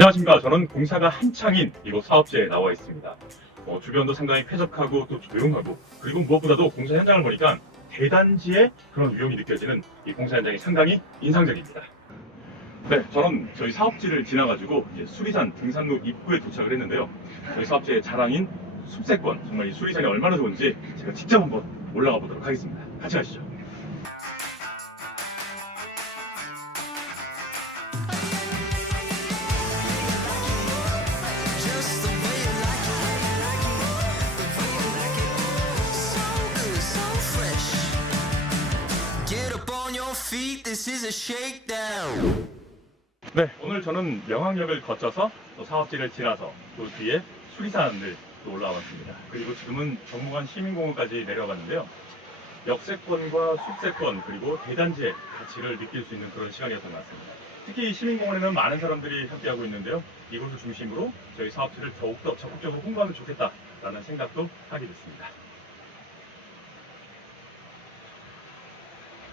안녕하십니까. 저는 공사가 한창인 이곳 사업지에 나와 있습니다. 어, 주변도 상당히 쾌적하고 또 조용하고 그리고 무엇보다도 공사 현장을 보니까 대단지의 그런 위험이 느껴지는 이 공사 현장이 상당히 인상적입니다. 네, 저는 저희 사업지를 지나가지고 이제 수리산 등산로 입구에 도착을 했는데요. 저희 사업지의 자랑인 숲세권, 정말 이 수리산이 얼마나 좋은지 제가 직접 한번 올라가 보도록 하겠습니다. 같이 가시죠. 네, 오늘 저는 명항역을 거쳐서 또 사업지를 지나서 또 뒤에 수리산을 또 올라왔습니다. 그리고 지금은 정무관 시민공원까지 내려갔는데요. 역세권과 숲세권 그리고 대단지의 가치를 느낄 수 있는 그런 시간이었던 것 같습니다. 특히 이 시민공원에는 많은 사람들이 함께하고 있는데요. 이곳을 중심으로 저희 사업지를 더욱더 적극적으로 홍보하면 좋겠다라는 생각도 하게 됐습니다.